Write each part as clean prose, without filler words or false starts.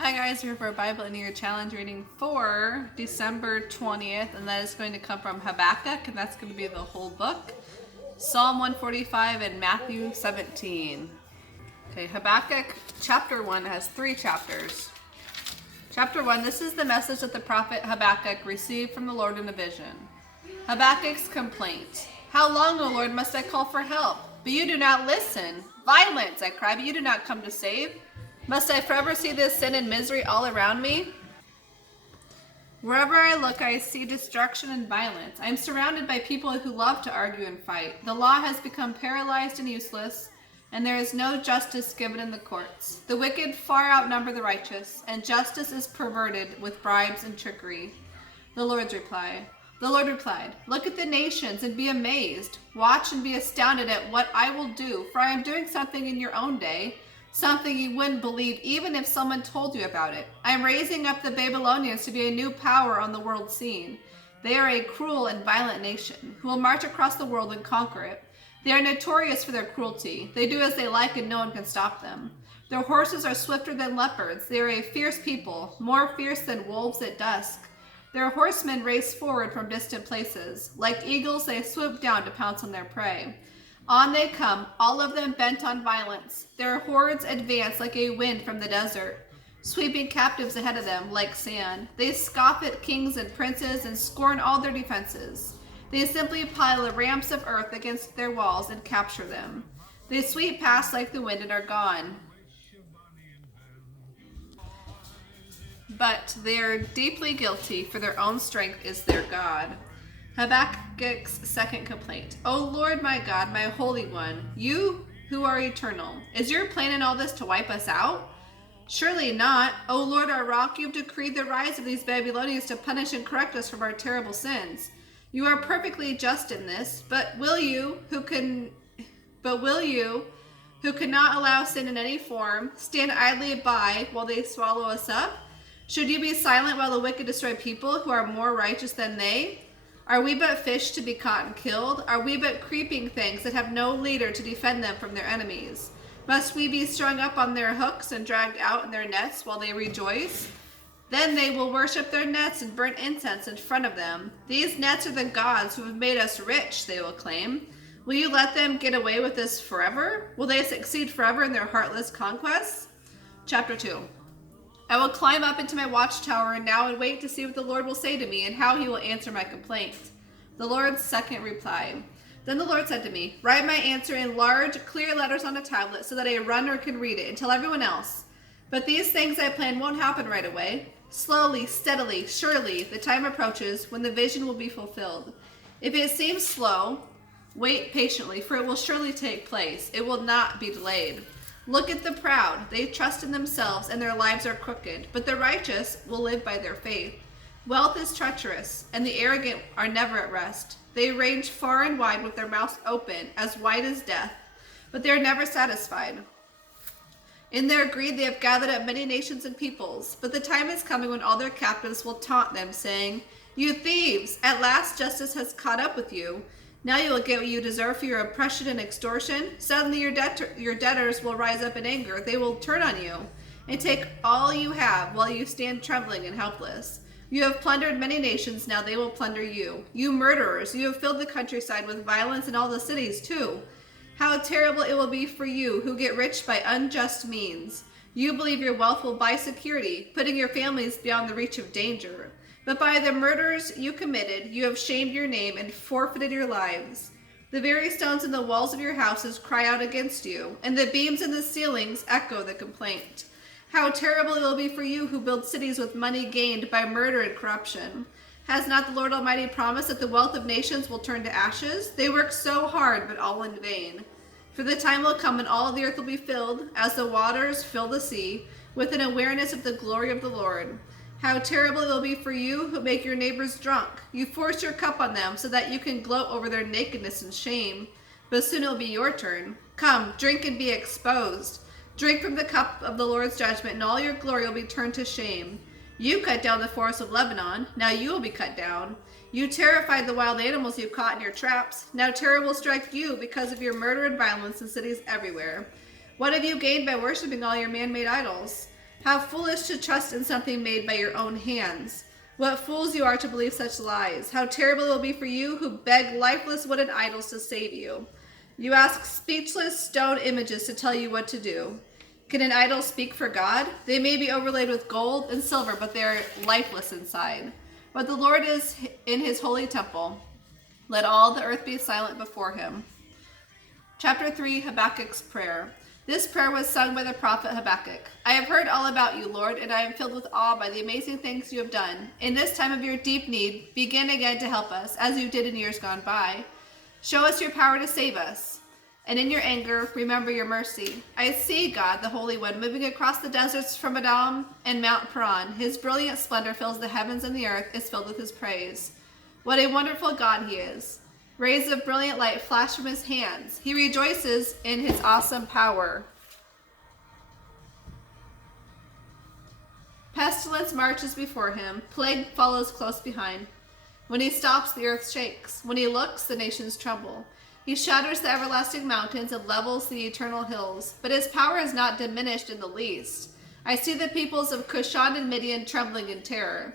Hi guys, we're for Bible in Your Challenge reading for December 20th, and that is going to come from Habakkuk, and that's going to be the whole book. Psalm 145 and Matthew 17. Okay, Habakkuk chapter 1 has 3 chapters. Chapter 1, this is the message that the prophet Habakkuk received from the Lord in a vision. Habakkuk's complaint. How long, O Lord, must I call for help? But you do not listen. Violence, I cry, but you do not come to save. Must I forever see this sin and misery all around me? Wherever I look, I see destruction and violence. I am surrounded by people who love to argue and fight. The law has become paralyzed and useless, and there is no justice given in the courts. The wicked far outnumber the righteous, and justice is perverted with bribes and trickery. The Lord replied, look at the nations and be amazed. Watch and be astounded at what I will do, for I am doing something in your own day, something you wouldn't believe even if someone told you about it. I am raising up the Babylonians to be a new power on the world scene. They are a cruel and violent nation who will march across the world and conquer it. They are notorious for their cruelty. They do as they like and no one can stop them. Their horses are swifter than leopards. They are a fierce people, more fierce than wolves at dusk. Their horsemen race forward from distant places. Like eagles, they swoop down to pounce on their prey. On they come, all of them bent on violence. Their hordes advance like a wind from the desert, sweeping captives ahead of them like sand. They scoff at kings and princes and scorn all their defenses. They simply pile the ramps of earth against their walls and capture them. They sweep past like the wind and are gone. But they are deeply guilty, for their own strength is their God. Habakkuk's second complaint. O Lord my God, my Holy One, you who are eternal, is your plan in all this to wipe us out? Surely not. O Lord our rock, you have decreed the rise of these Babylonians to punish and correct us from our terrible sins. You are perfectly just in this, but will you, who cannot allow sin in any form, stand idly by while they swallow us up? Should you be silent while the wicked destroy people who are more righteous than they? Are we but fish to be caught and killed? Are we but creeping things that have no leader to defend them from their enemies? Must we be strung up on their hooks and dragged out in their nets while they rejoice? Then they will worship their nets and burn incense in front of them. These nets are the gods who have made us rich, they will claim. Will you let them get away with this forever? Will they succeed forever in their heartless conquests? Chapter 2. I will climb up into my watchtower now and wait to see what the Lord will say to me and how he will answer my complaint. The Lord's second reply. Then the Lord said to me, write my answer in large, clear letters on a tablet so that a runner can read it and tell everyone else. But these things I plan won't happen right away. Slowly, steadily, surely, the time approaches when the vision will be fulfilled. If it seems slow, wait patiently, for it will surely take place. It will not be delayed. Look at the proud. They trust in themselves and their lives are crooked, but the righteous will live by their faith. Wealth is treacherous, and the arrogant are never at rest. They range far and wide with their mouths open, as wide as death, but they are never satisfied. In their greed they have gathered up many nations and peoples, but the time is coming when all their captives will taunt them, saying, you thieves, at last justice has caught up with you. Now you will get what you deserve for your oppression and extortion. Suddenly your debtors will rise up in anger. They will turn on you and take all you have while you stand trembling and helpless. You have plundered many nations, now they will plunder you. You murderers, you have filled the countryside with violence and all the cities too. How terrible it will be for you who get rich by unjust means. You believe your wealth will buy security, putting your families beyond the reach of danger. But by the murders you committed, you have shamed your name and forfeited your lives. The very stones in the walls of your houses cry out against you, and the beams in the ceilings echo the complaint. How terrible it will be for you who build cities with money gained by murder and corruption. Has not the Lord Almighty promised that the wealth of nations will turn to ashes? They work so hard, but all in vain. For the time will come when all the earth will be filled, as the waters fill the sea, with an awareness of the glory of the Lord. How terrible it will be for you who make your neighbors drunk. You force your cup on them so that you can gloat over their nakedness and shame. But soon it will be your turn. Come, drink and be exposed. Drink from the cup of the Lord's judgment, and all your glory will be turned to shame. You cut down the forest of Lebanon. Now you will be cut down. You terrified the wild animals you caught in your traps. Now terror will strike you because of your murder and violence in cities everywhere. What have you gained by worshiping all your man-made idols? How foolish to trust in something made by your own hands. What fools you are to believe such lies. How terrible it will be for you who beg lifeless wooden idols to save you. You ask speechless stone images to tell you what to do. Can an idol speak for God? They may be overlaid with gold and silver, but they are lifeless inside. But the Lord is in his holy temple. Let all the earth be silent before him. Chapter 3, Habakkuk's prayer. This prayer was sung by the prophet Habakkuk. I have heard all about you, Lord, and I am filled with awe by the amazing things you have done. In this time of your deep need, begin again to help us, as you did in years gone by. Show us your power to save us, and in your anger, remember your mercy. I see God, the Holy One, moving across the deserts from Adam and Mount Paran. His brilliant splendor fills the heavens, and the earth is filled with his praise. What a wonderful God he is. Rays of brilliant light flash from his hands. He rejoices in his awesome power. Pestilence marches before him. Plague follows close behind. When he stops, the earth shakes. When he looks, the nations tremble. He shatters the everlasting mountains and levels the eternal hills. But his power is not diminished in the least. I see the peoples of Cushan and Midian trembling in terror.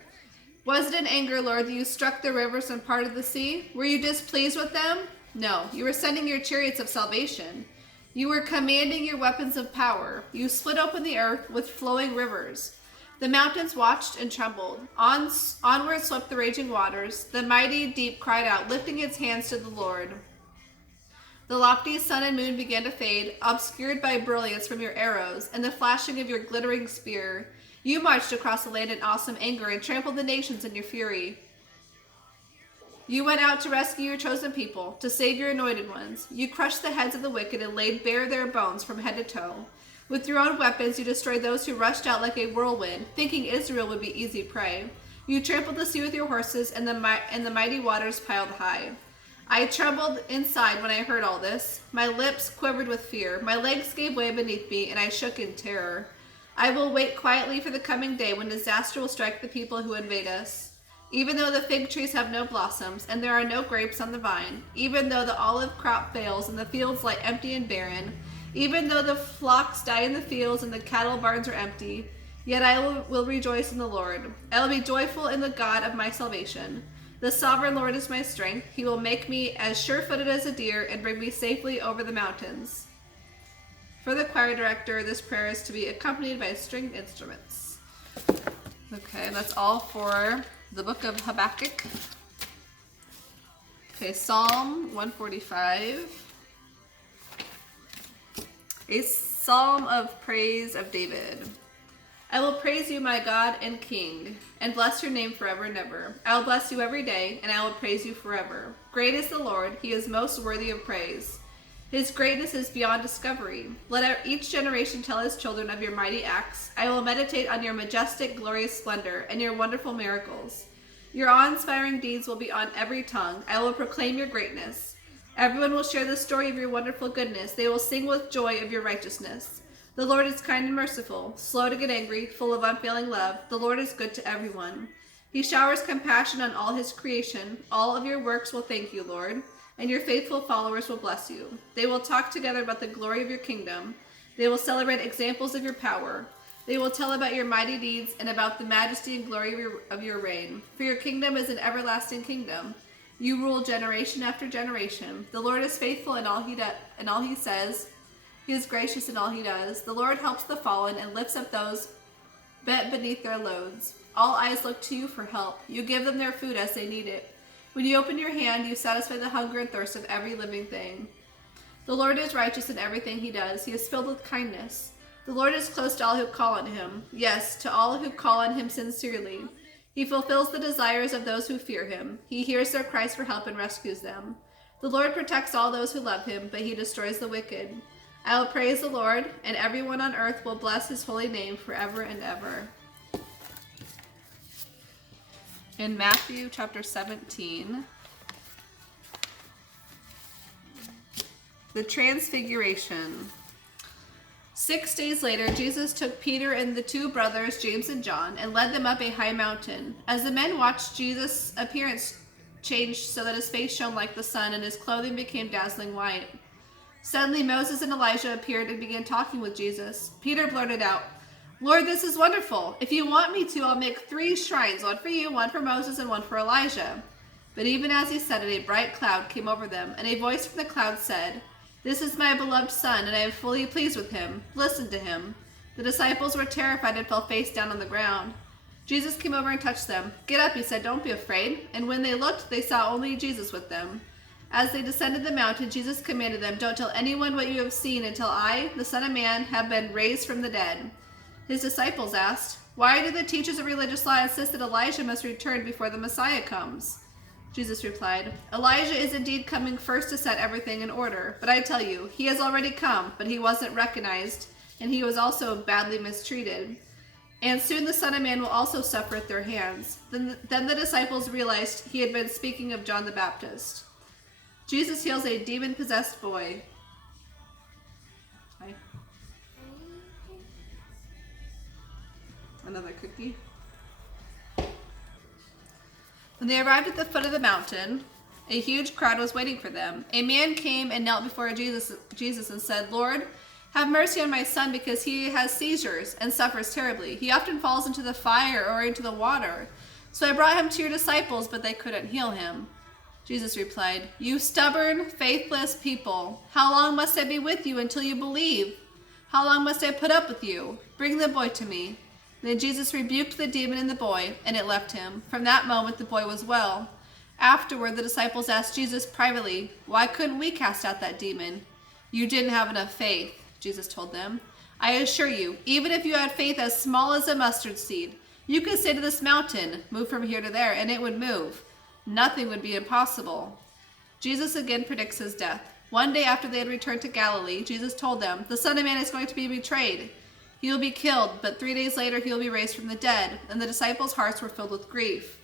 Was it in anger, Lord, that you struck the rivers and parted the sea? Were you displeased with them? No, you were sending your chariots of salvation. You were commanding your weapons of power. You split open the earth with flowing rivers. The mountains watched and trembled. Onward swept the raging waters. The mighty deep cried out, lifting its hands to the Lord. The lofty sun and moon began to fade, obscured by brilliance from your arrows and the flashing of your glittering spear. You marched across the land in awesome anger and trampled the nations in your fury. You went out to rescue your chosen people, to save your anointed ones. You crushed the heads of the wicked and laid bare their bones from head to toe. With your own weapons, you destroyed those who rushed out like a whirlwind, thinking Israel would be easy prey. You trampled the sea with your horses, and the mighty waters piled high. I trembled inside when I heard all this. My lips quivered with fear. My legs gave way beneath me, and I shook in terror. I will wait quietly for the coming day when disaster will strike the people who invade us. Even though the fig trees have no blossoms, and there are no grapes on the vine, even though the olive crop fails, and the fields lie empty and barren, even though the flocks die in the fields, and the cattle barns are empty, yet I will rejoice in the Lord. I will be joyful in the God of my salvation. The sovereign Lord is my strength. He will make me as sure-footed as a deer and bring me safely over the mountains. For the choir director, this prayer is to be accompanied by stringed instruments. Okay, that's all for the book of Habakkuk. Okay, Psalm 145. A psalm of praise of David. I will praise you, my God and King, and bless your name forever and ever. I will bless you every day, and I will praise you forever. Great is the Lord. He is most worthy of praise. His greatness is beyond discovery. Let each generation tell his children of your mighty acts. I will meditate on your majestic, glorious splendor and your wonderful miracles. Your awe-inspiring deeds will be on every tongue. I will proclaim your greatness. Everyone will share the story of your wonderful goodness. They will sing with joy of your righteousness. The Lord is kind and merciful, slow to get angry, full of unfailing love. The Lord is good to everyone. He showers compassion on all his creation. All of your works will thank you, Lord. And your faithful followers will bless you. They will talk together about the glory of your kingdom. They will celebrate examples of your power. They will tell about your mighty deeds and about the majesty and glory of your reign. For your kingdom is an everlasting kingdom. You rule generation after generation. The Lord is faithful in all he says. He is gracious in all he does. The Lord helps the fallen and lifts up those bent beneath their loads. All eyes look to you for help. You give them their food as they need it. When you open your hand, you satisfy the hunger and thirst of every living thing. The Lord is righteous in everything he does. He is filled with kindness. The Lord is close to all who call on him. Yes, to all who call on him sincerely. He fulfills the desires of those who fear him. He hears their cries for help and rescues them. The Lord protects all those who love him, but he destroys the wicked. I will praise the Lord, and everyone on earth will bless his holy name forever and ever. In Matthew chapter 17, the Transfiguration. 6 days later, Jesus took Peter and the two brothers, James and John, and led them up a high mountain. As the men watched, Jesus' appearance changed so that his face shone like the sun and his clothing became dazzling white. Suddenly Moses and Elijah appeared and began talking with Jesus. Peter blurted out, Lord, this is wonderful. If you want me to, I'll make 3 shrines, one for you, one for Moses, and one for Elijah. But even as he said it, a bright cloud came over them, and a voice from the cloud said, This is my beloved Son, and I am fully pleased with him. Listen to him. The disciples were terrified and fell face down on the ground. Jesus came over and touched them. Get up, he said, don't be afraid. And when they looked, they saw only Jesus with them. As they descended the mountain, Jesus commanded them, Don't tell anyone what you have seen until I, the Son of Man, have been raised from the dead. His disciples asked, Why do the teachers of religious law insist that Elijah must return before the Messiah comes? Jesus replied, Elijah is indeed coming first to set everything in order. But I tell you, he has already come, but he wasn't recognized, and he was also badly mistreated. And soon the Son of Man will also suffer at their hands. Then the disciples realized he had been speaking of John the Baptist. Jesus heals a demon-possessed boy. Hi. Another cookie. When they arrived at the foot of the mountain, a huge crowd was waiting for them. A man came and knelt before Jesus and said, Lord, have mercy on my son because he has seizures and suffers terribly. He often falls into the fire or into the water. So I brought him to your disciples, but they couldn't heal him. Jesus replied, You stubborn, faithless people, how long must I be with you until you believe? How long must I put up with you? Bring the boy to me. Then Jesus rebuked the demon in the boy, and it left him. From that moment the boy was well. Afterward, the disciples asked Jesus privately, Why couldn't we cast out that demon? You didn't have enough faith, Jesus told them. I assure you, even if you had faith as small as a mustard seed, you could say to this mountain, Move from here to there, and it would move. Nothing would be impossible. Jesus again predicts his death. One day after they had returned to Galilee, Jesus told them, The Son of Man is going to be betrayed. He will be killed, but 3 days later he will be raised from the dead. And the disciples' hearts were filled with grief.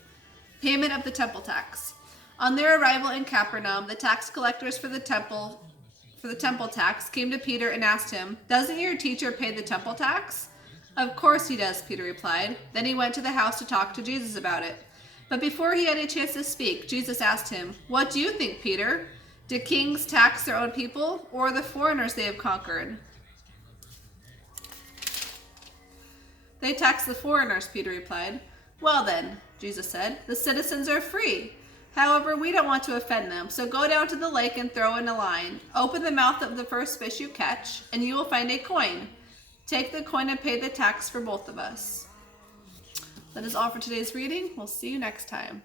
Payment of the temple tax. On their arrival in Capernaum, the tax collectors for the temple tax came to Peter and asked him, Doesn't your teacher pay the temple tax? Of course he does, Peter replied. Then he went to the house to talk to Jesus about it. But before he had a chance to speak, Jesus asked him, What do you think, Peter? Do kings tax their own people, or the foreigners they have conquered? They tax the foreigners, Peter replied. Well then, Jesus said, the citizens are free. However, we don't want to offend them, so go down to the lake and throw in a line. Open the mouth of the first fish you catch, and you will find a coin. Take the coin and pay the tax for both of us. That is all for today's reading. We'll see you next time.